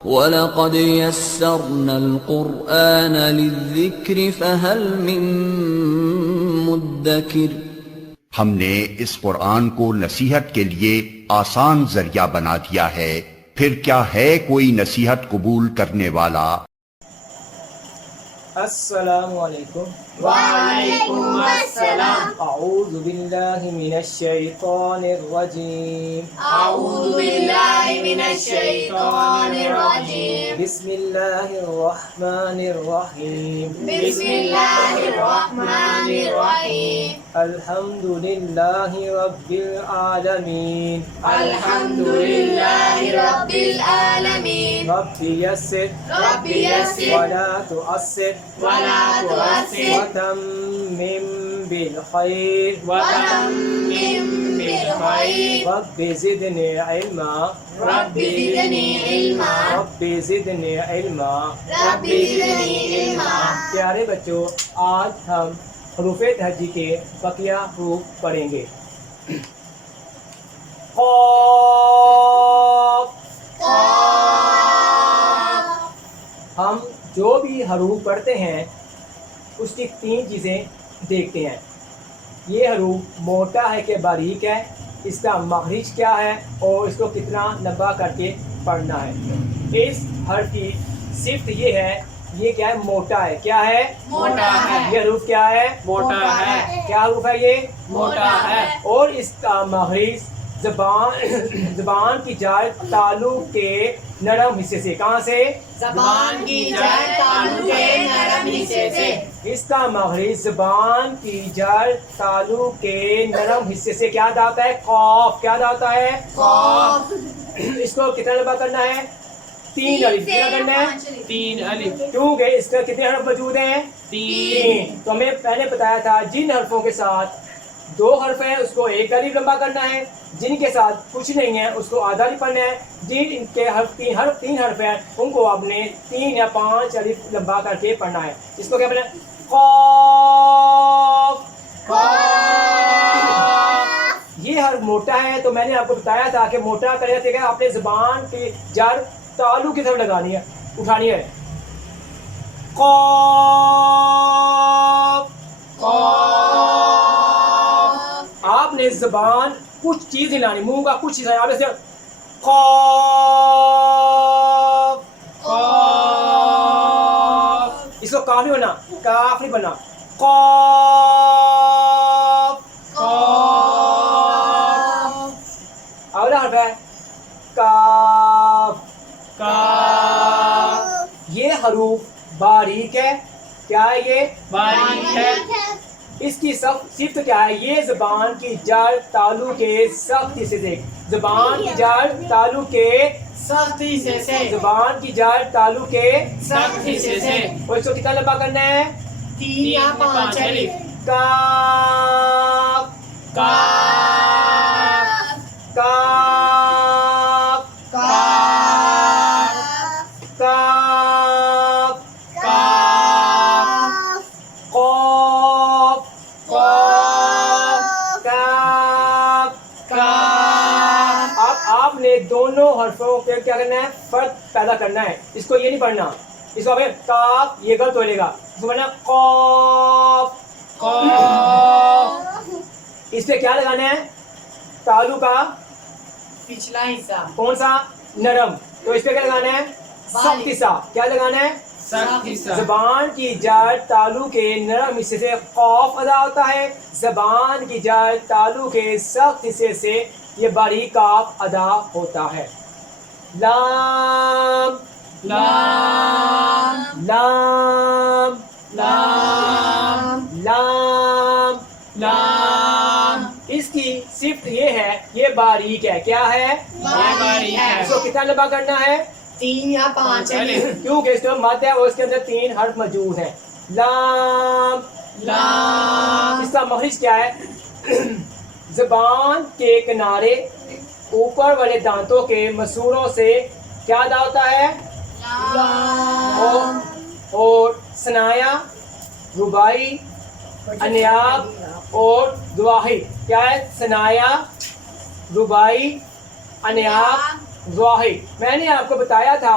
وَلَقَدْ يَسَّرْنَا الْقُرْآنَ لِلذِّكْرِ فَهَلْ مِن مُّدَّكِرٍ۔ ہم نے اس قرآن کو نصیحت کے لیے آسان ذریعہ بنا دیا ہے، پھر کیا ہے کوئی نصیحت قبول کرنے والا؟ السلام علیکم۔ وعلیکم السلام۔ اعوذ باللہ من الشیطان الرجیم۔ اعوذ باللہ من الشیطان الرجیم۔ بسم اللہ الرحمن الرحیم۔ بسم اللہ الرحمن الرحیم۔ الحمد للہ رب العالمین۔ الحمد للہ رب العالمین۔ رب یسر رب یسر ولا تعسر ولا تعسر وتمم بالخیر وتمم بالخیر۔ رب زدنی علما رب زدنی علما رب زدنی علما۔ رب زدنی علما۔ پیارے بچوں، آج ہم حروف تہجی کے بقیہ حروف پڑھیں گے۔ قاف۔ ہم جو بھی حروف پڑھتے ہیں اس کی تین چیزیں دیکھتے ہیں۔ یہ حروف موٹا ہے کہ باریک ہے، اس کا مخرج کیا ہے اور اس کو کتنا لمبا کر کے پڑھنا ہے۔ اس حرف کی صفت یہ ہے، یہ کیا ہے؟ موٹا ہے۔ کیا ہے؟ موٹا ہے۔ یہ حروف کیا ہے؟ موٹا ہے۔ کیا حروف ہے یہ؟ موٹا ہے۔ اور اس کا مخرج زبان کی جائے تعلق کے نرم حصے سے۔ کہاں سے؟ زبان کی جڑ تعلق کے نرم حصے سے۔ اس کا مخرج زبان کی جڑ تعلق کے نرم حصے سے کیا داتا ہے؟ قاف۔ کیا داتا ہے؟ قاف۔ اس کو کتنا لمبا کرنا ہے؟ 3 الف۔ کتنا کرنا ہے؟ 3 الف۔ کیونکہ اس کا کتنے حرف موجود ہیں؟ 3۔ تو ہمیں پہلے بتایا تھا جن حرفوں کے ساتھ 2 حرف ہیں اس کو 1 الف لمبا کرنا ہے، جن کے ساتھ کچھ نہیں ہے اس کو آدھا الف پڑھنا ہے، جن ان کے تین حرف ہیں ان کو آپ نے 3 یا 5 الف لمبا کر کے پڑھنا ہے۔ اس کو کیا پڑھنا ہے؟ قاف۔ یہ حرف موٹا ہے تو میں نے آپ کو بتایا تھا کہ موٹا کرنے سے آپ نے زبان کی جڑ تعلق کی طرف لگانی ہے، اٹھانی ہے۔ قاف۔ آپ نے زبان کچھ چیز ہلانی، منہ کا کچھ حصہ آپ ایسے قاف۔ اس کو کاف نہیں بنا، کاف نہیں بنا، قاف۔ اگلا حرف ہے کاف۔ یہ حروف باریک ہے۔ کیا ہے یہ؟ باریک ہے۔ اس کی صفت کیا ہے؟ یہ زبان کی جڑ تعلق کے سخت حصے سے۔ زبان کی جڑ تعلق کے سخت حصے سے۔ زبان کی جڑ تعلق کے سخت حصے سے۔ اور اس کو کتنا لمبا کرنا ہے؟ 3 یا 5 الف۔ کاف۔ کاف۔ کاف۔ کاف۔ کاف۔ کاف۔ قاف۔ قاف۔ کاف۔ کاف۔ اب آپ نے دونوں حرفوں کے کیا کرنا ہے؟ فرق پیدا کرنا ہے۔ اس کو یہ نہیں پڑھنا، اس کو کاف یہ غلط ہو جائے گا، اس کو پڑھنا قاف۔ قاف۔ اس پہ کیا لگانا ہے؟ تعلق کا پچھلا حصہ۔ کون سا؟ نرم۔ تو اس پہ کیا لگانا ہے؟ سخت حصہ۔ کیا لگانا ہے؟ سخت حصہ۔ زبان کی جڑ تعلق کے نرم حصے سے قاف ادا ہوتا ہے، زبان کی جڑ تعلق کے سخت حصے سے یہ باریک کاف ادا ہوتا ہے۔ لام۔ لام۔ لام۔ لام۔ لام۔ لام۔ اس کی صفت یہ ہے، یہ باریک ہے۔ کیا ہے؟ باریک ہے۔ اس کو کتنا لمبا کرنا ہے؟ 3 یا 5 الف۔ کیونکہ اس میں مد ہے اور اس کے اندر 3 حرف موجود ہیں۔ لام۔ لام۔ اس کا مخرج کیا ہے؟ زبان کے کنارے اوپر والے دانتوں کے مسوروں سے کیا ادا ہوتا ہے؟ لام۔ اور ثنایا، رباعی، انیاب اور دواہی کیا ہے؟ ثنایا، رباعی، انیاب، ظاہر۔ میں نے آپ کو بتایا تھا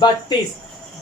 32,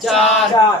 4,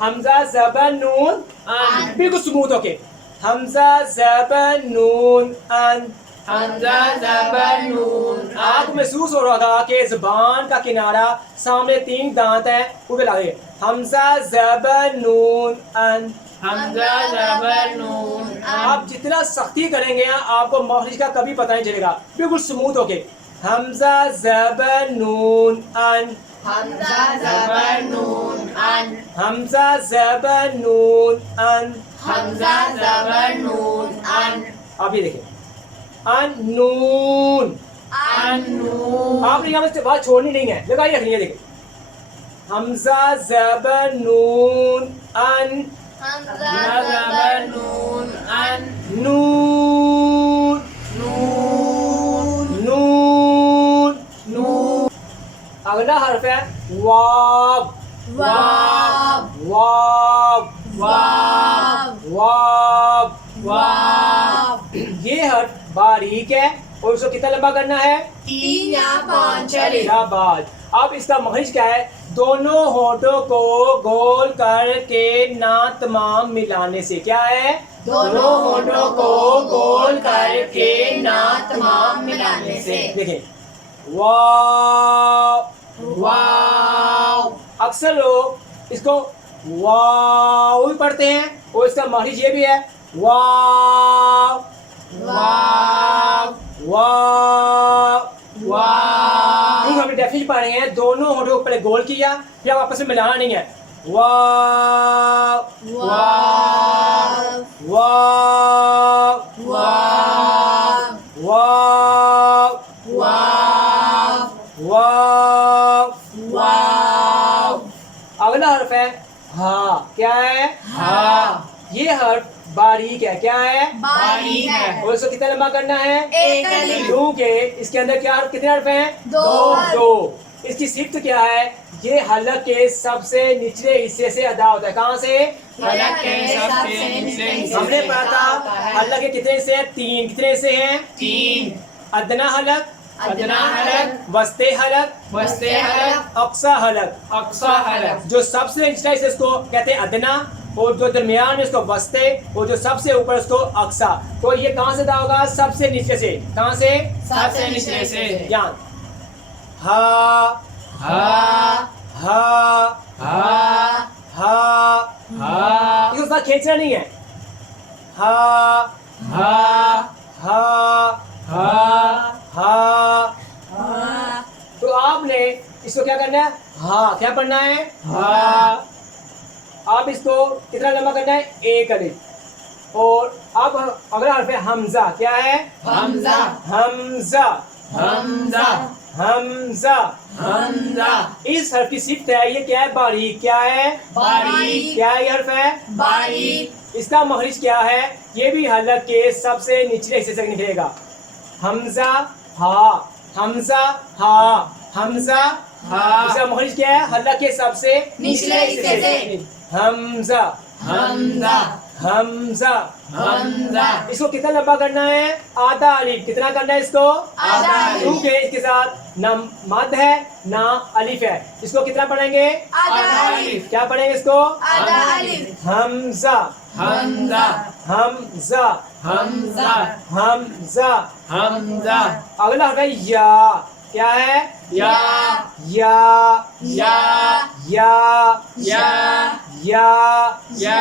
حمزہ زبر نون ان بالکل سموتھ ہو کے حمزہ زبر نون ان حمزہ زبر نون آپ کو محسوس ہو رہا تھا کہ زبان کا کنارہ سامنے 3 دانت ہیں وہ بھی لگے حمزہ زبر نون ان حمزہ زبر نون آپ جتنا سختی کریں گے آپ کو مخرج کا کبھی پتہ نہیں چلے گا بالکل سموتھ ہو کے حمزہ زبر نون ان حمزہ زبر نون ان حمزہ زبر نون ان حمزہ زبر نون ان آپ یہ دیکھیں ان نون ان نون آپ نے یہاں سے بات چھوڑنی نہیں ہے لگائی رکھنی ہے دیکھیں حمزہ زبر نون ان حمزہ زبر نون ان نون نون نون نون اگلا حرف ہے واو واو واو واو واو واو یہ حرف باریک ہے اور اس کو کتنا لمبا کرنا ہے 3 یا 5 چلے بعد اب اس کا مخرج کیا ہے دونوں ہونٹوں کو گول کر کے نا تمام ملانے سے کیا ہے دونوں ہونٹوں کو گول کر کے نا تمام ملانے سے دیکھیں واو واو اکثر لوگ اس کو واو بھی پڑھتے ہیں اور اس کا مخرج یہ بھی ہے واو واو واو واو ہم نے ڈیفینیشن پڑھ رہے ہیں دونوں ہونٹوں کو پہلے گول کیا پھر اب آپس میں ملانا نہیں ہے واو واو واو واو واو واو واو واو اگلا حرف ہے ہاں کیا ہے ہاں یہ حرف باریک ہے کیا ہے باریک ہے اور اس کو کتنا لمبا کرنا ہے ایک الف کیونکہ اس کے اندر کیا کتنے حرف ہیں 2 اس کی صفت کیا ہے یہ حلق کے سب سے نچلے حصے سے ادا ہوتا ہے کہاں سے حلق کے سب سے نچلے حصے ہم نے پڑھا تھا حلق کے کتنے حصے ہیں 3 کتنے حصے ہیں 3 ادنا حلق ادنا حلق وسطی حلق وسطی حلق اقصی حلق اقصی حلق جو سب سے نچلا حصہ اس کو کہتے ہیں ادنا اور جو درمیان اس کو وسطے اور جو سب سے اوپر اس کو اقصی تو یہ کہاں سے ادا ہوگا سب سے نچلے سے کہاں سے سب سے نچلے سے یہاں ہا ہا ہا ہا ہا ہا اس کو کھینچنا نہیں ہے ہا ہا ہا ہا ہا تو آپ نے اس کو کیا کرنا ہے ہاں کیا پڑھنا ہے ہا آپ اس کو کتنا لمبا کرنا ہے 1 الف اور اب اگلا حرف ہے حمزہ کیا ہے حمزہ حمزہ حمزہ حمزہ حمزہ اس حرف کی صفت ہے یہ کیا ہے باریک کیا ہے باریک کیا یہ حرف ہے باریک اس کا مخرج کیا ہے یہ بھی حلق کے سب سے نچلے حصے سے نکلے گا حمزہ ہا حمزہ ہا حمزہ ہا اس کا مخرج کیا ہے حلق کے سب سے نچلے حصے سے حمزہ حمزہ حمزہ حمزہ اس کو کتنا لمبا کرنا ہے آدھا الف کتنا کرنا ہے اس کو آدھا الف کیونکہ اس کے ساتھ نہ مد ہے نہ الف ہے اس کو کتنا پڑھیں گے آدھا الف کیا پڑھیں گے اس کو آدھا الف حمزہ حمزہ حمزہ حمزہ حمزہ حمزہ اگلا حرف ہے یا کیا ہے یا یا یا یا یا یا یا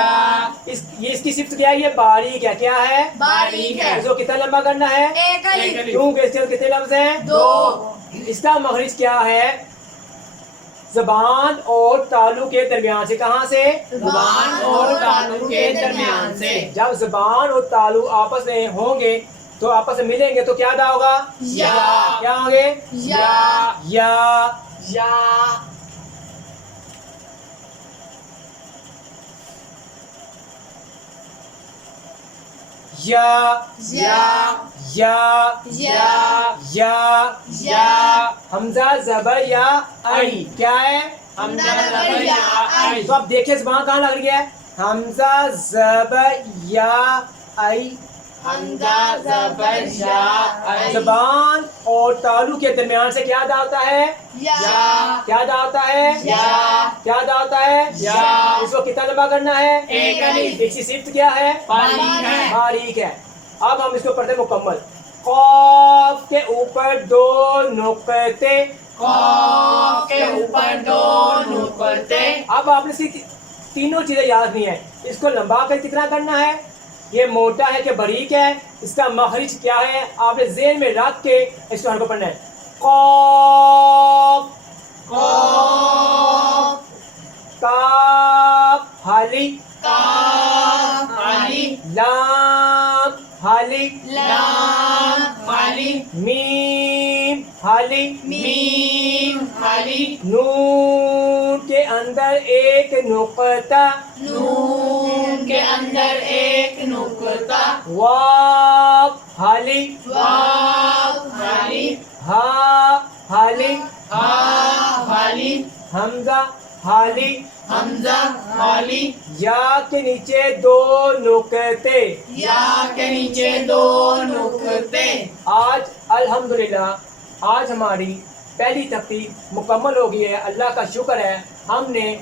اس کی صفت کیا ہے یہ باریک ہے کیا ہے باریک ہے اس کو کتنا لمبا کرنا ہے 1 الف کیونکہ اس کے کتنے لفظ ہیں 2 اس کا مخرج کیا ہے زبان اور تالو کے درمیان سے کہاں سے زبان اور تالو کے درمیان سے جب زبان اور تالو آپس میں ہوں گے تو آپس میں ملیں گے تو کیا ادا ہوگا یا کیا ہوں گے یا یا یا یا یا یا یا یا یا حمزہ زبر یا ای کیا ہے حمزہ زبر یا ای تو اب دیکھیں زبان کہاں لگ رہی ہے حمزہ زبر یا ای حمزہ زبر یا عین زبان اور تالو کے درمیان سے کیا ادا ہوتا ہے؟ یا کیا ادا ہوتا ہے؟ یا کیا ادا ہوتا ہے؟ یا اس کو کتنا لمبا کرنا ہے؟ ایک الف اس کی صفت کیا ہے؟ باریک ہے باریک ہے. اب ہم اس کو پڑھتے ہیں مکمل. قاف کے اوپر دو نقطے. قاف کے اوپر دو نقطے اب آپ نے اس کی تینوں چیزیں یاد رکھنی ہے. اس کو لمبا کر کتنا کرنا ہے؟ یہ موٹا ہے کہ باریک ہے؟ اس کا مخرج کیا ہے؟ آپ نے ذہن میں رکھ کے اس کو ہر کو پڑھنا ہے. قاف قاف کاف حالی کاف خالی لام حالی لام خالی میم حالی میم خالی نون کے اندر ایک نقطہ. نون کے اندر ایک نقطہ واو حالی واو خالی ہا حالی ہا خالی حمزہ حالی حمزہ خالی یا کے نیچے دو نقطے. یا کے نیچے دو نقطے. آج الحمدللہ آج ہماری پہلی تختی مکمل ہو گئی ہے. اللہ کا شکر ہے. ہم نے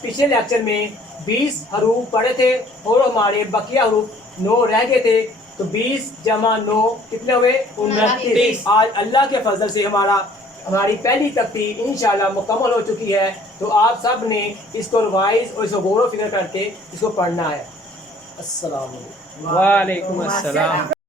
پچھلے لیکچر میں 20 حروف پڑھے تھے اور ہمارے بقیہ حروف 9 رہ گئے تھے. تو 20 جمع 9 کتنے ہوئے؟ 29. آج اللہ کے فضل سے ہماری پہلی تختی انشاءاللہ مکمل ہو چکی ہے. تو آپ سب نے اس کو ریوائز اور اس کو غور و فکر کر کے اس کو پڑھنا ہے. السلام علیکم. وعلیکم السلام.